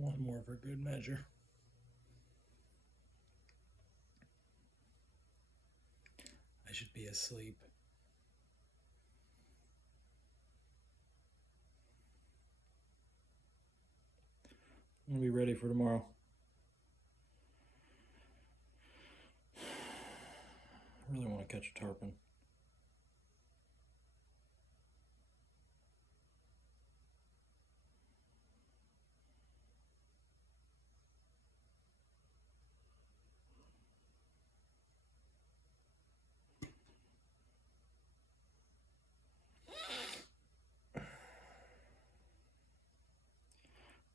One more for good measure. I should be asleep. I'm gonna be ready for tomorrow. I really want to catch a tarpon.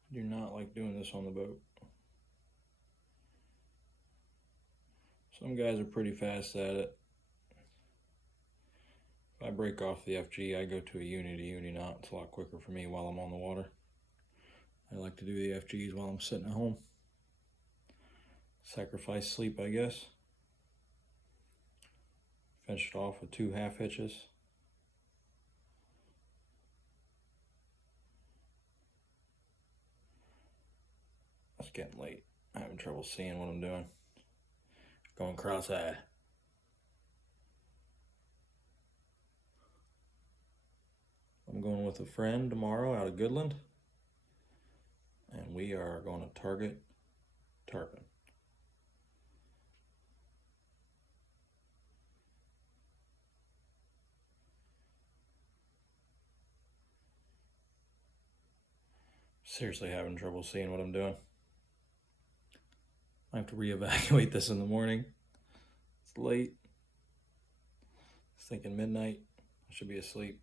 I do not like doing this on the boat. Some guys are pretty fast at it. If I break off the FG, I go to a uni to uni knot. It's a lot quicker for me while I'm on the water. I like to do the FGs while I'm sitting at home. Sacrifice sleep, I guess. Finished off with 2 half hitches. It's getting late. I'm having trouble seeing what I'm doing. Going cross-eyed. I'm going with a friend tomorrow out of Goodland. And we are going to target tarpon. Seriously having trouble seeing what I'm doing. I have to reevaluate this in the morning. It's late. I was thinking midnight. I should be asleep.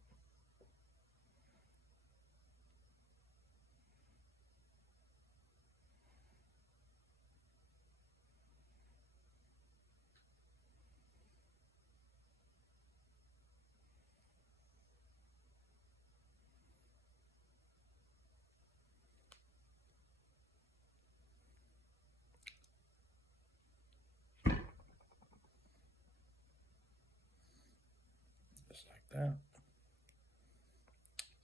Just like that.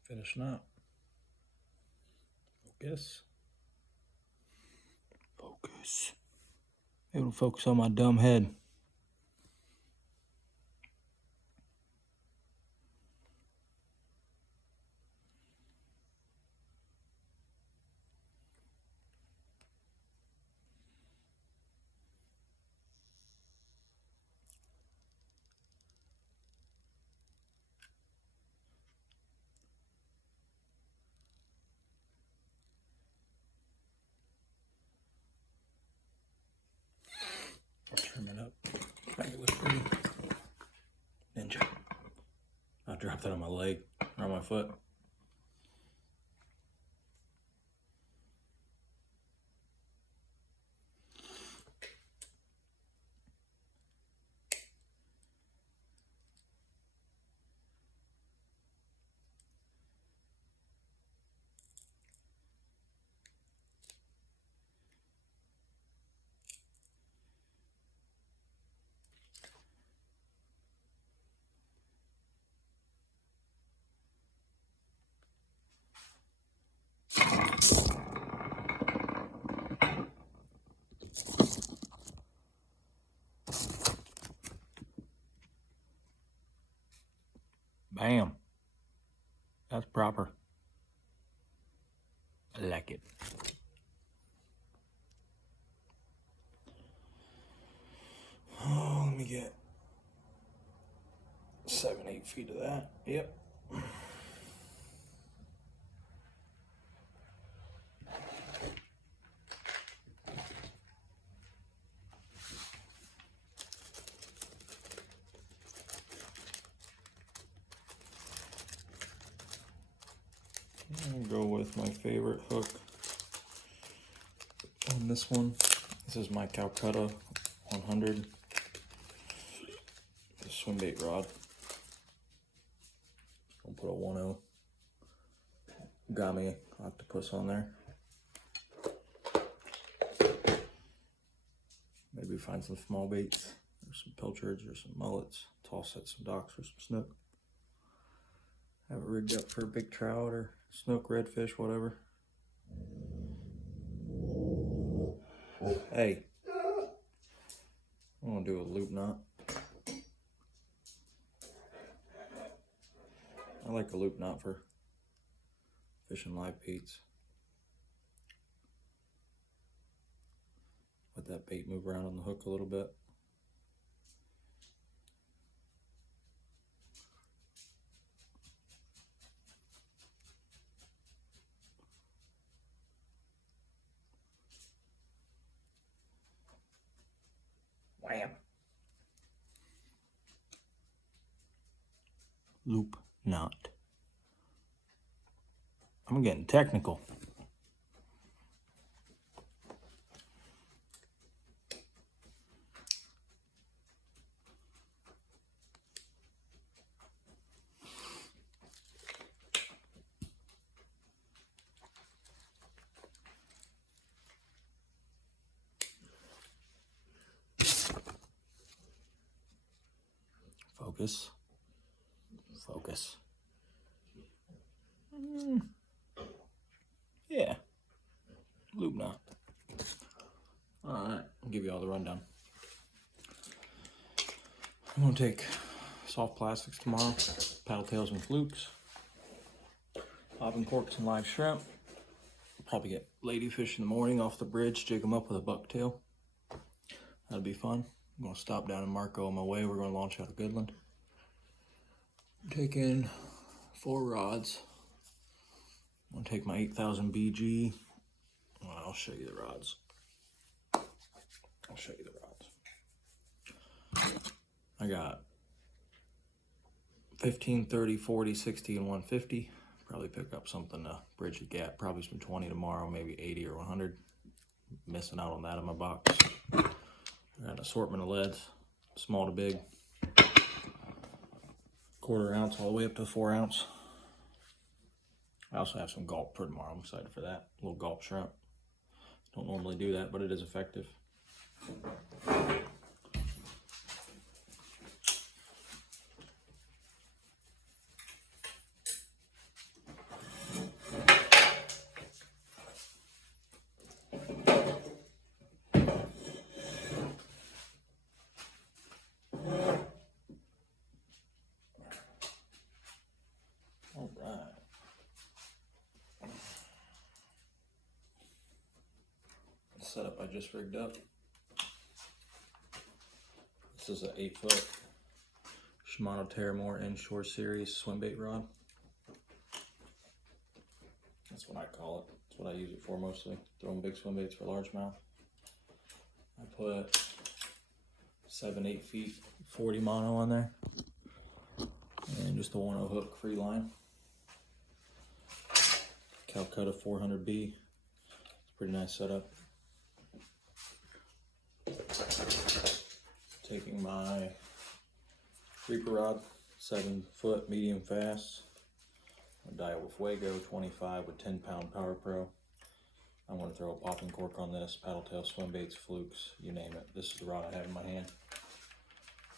Finishing up. Focus. Focus. Able to focus on my dumb head. I'll trim it up. Make it look pretty. Ninja. I'll drop that on my leg or on my foot. Bam. That's proper. I like it. Oh, let me get 7-8 feet of that. Yep. I'll go with my favorite hook on this one. This is my Calcutta 100. The swim bait rod. I'll put a 1.0 gummy octopus on there. Maybe find some small baits or some pilchards or some mullets. Toss at some docks or some snook. Have it rigged up for a big trout or snook, redfish, whatever. Hey, I'm gonna do a loop knot. I like a loop knot for fishing live baits. Let that bait move around on the hook a little bit. Wham! Loop knot. I'm getting technical. Focus. Focus. Yeah. Loop knot. Alright, I'll give you all the rundown. I'm going to take soft plastics tomorrow, paddle tails and flukes, popping corks and live shrimp. Probably get ladyfish in the morning off the bridge, jig them up with a bucktail. That'll be fun. I'm going to stop down in Marco on my way. We're going to launch out of Goodland. Take in 4 rods. I'm going to take my 8000 BG. Well, I'll show you the rods. I got 15, 30, 40, 60, and 150. Probably pick up something to bridge the gap. Probably some 20 tomorrow, maybe 80 or 100. Missing out on that in my box. I got an assortment of leads, small to big. 1/4 ounce all the way up to 4 ounce. I also have some gulp for tomorrow. I'm excited for that. A little gulp shrimp. Don't normally do that, but it is effective. All right. The setup I just rigged up. This is an 8-foot Shimano Tarpon Inshore Series swim bait rod. That's what I call it. That's what I use it for mostly. Throwing big swim baits for largemouth. I put 7-8 feet 40 mono on there. And just a 1/0 hook free line. Calcutta 400B. It's a pretty nice setup. Taking my Reaper rod, 7-foot medium fast. A Dial with Fuego 25 with 10-pound Power Pro. I'm going to throw a popping cork on this, paddle tail, swim baits, flukes, you name it. This is the rod I have in my hand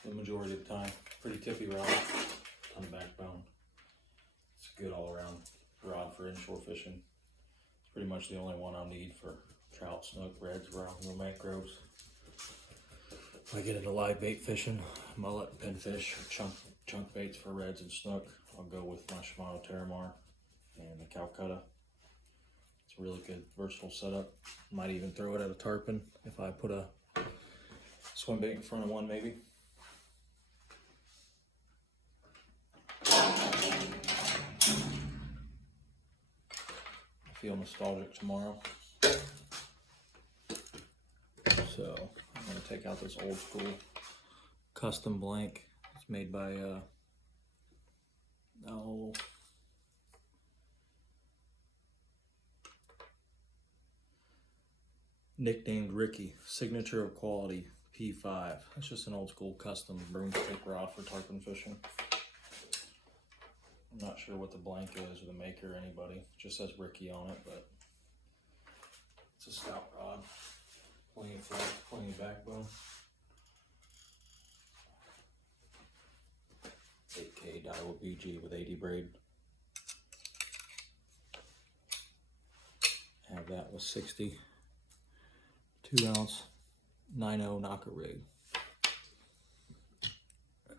the majority of the time. Pretty tippy rod, ton of backbone. It's a good all-around rod for inshore fishing. It's pretty much the only one I'll need for trout, snook, reds, rainbow mangroves. If I get into live bait fishing, mullet, pinfish, or chunk baits for reds and snook, I'll go with my Shimano Terramar and the Calcutta. It's a really good, versatile setup. Might even throw it at a tarpon if I put a swim bait in front of one, maybe. I feel nostalgic tomorrow. So I'm going to take out this old school custom blank. It's made by nicknamed Ricky, Signature of Quality P5. It's just an old school custom broomstick rod for tarpon fishing. I'm not sure what the blank is or the maker or anybody. It just says Ricky on it, but it's a stout rod. Plenty of flex, plenty of backbone. 8K Daiwa BG with 80 braid. Have that with 60. 2-ounce 9.0 knocker rig.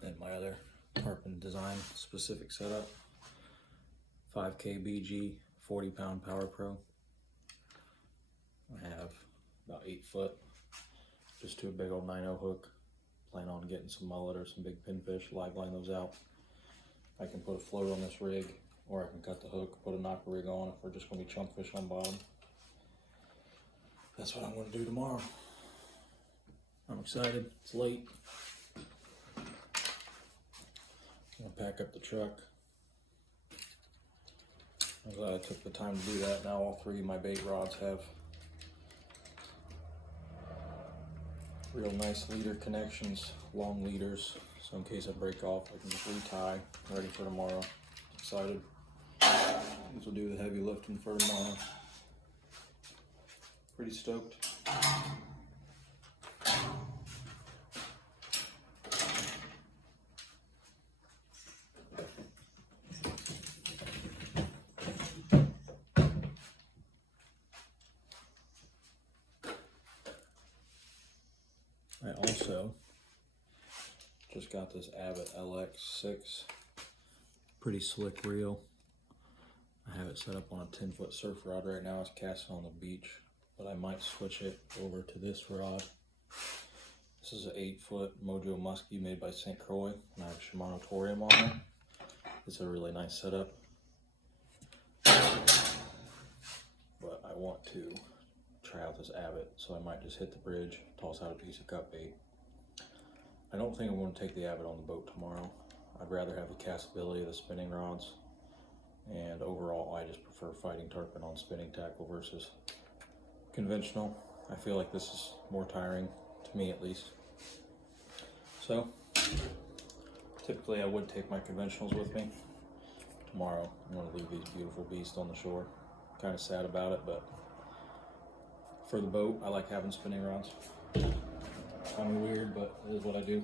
And my other Tarpon design specific setup, 5K BG, 40-pound Power Pro. I have about 8 foot, just to a big old 9.0 hook. Plan on getting some mullet or some big pinfish, live line those out. I can put a float on this rig, or I can cut the hook, put a knocker rig on if we're just going to be chunk fish on bottom. That's what I'm going to do tomorrow. I'm excited. It's late. I'm going to pack up the truck. I'm glad I took the time to do that. Now all 3 of my bait rods have real nice leader connections, long leaders, so in case I break off I can just retie, ready for tomorrow. Excited. This will do the heavy lifting for tomorrow. Pretty stoked. I also just got this Abbott LX6, pretty slick reel. I have it set up on a 10-foot surf rod right now. It's casting on the beach, but I might switch it over to this rod. This is an 8-foot Mojo Muskie made by St. Croix, and I have Shimano Torium on it. It's a really nice setup, but I want to try out this Abbott, so I might just hit the bridge, toss out a piece of cut bait. I don't think I'm going to take the Abbott on the boat tomorrow. I'd rather have the castability of the spinning rods, and overall I just prefer fighting tarpon on spinning tackle versus conventional. I feel like this is more tiring, to me at least. So typically I would take my conventionals with me. Tomorrow I'm going to leave these beautiful beasts on the shore. Kind of sad about it, but for the boat I like having spinning rods. Kind of weird, but it is what I do.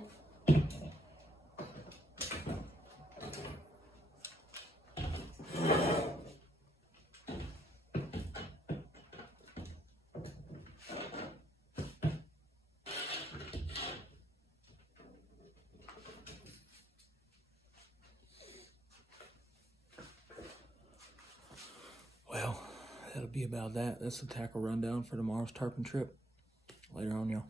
Well, that'll be about that. That's the tackle rundown for tomorrow's tarpon trip. Later on, y'all.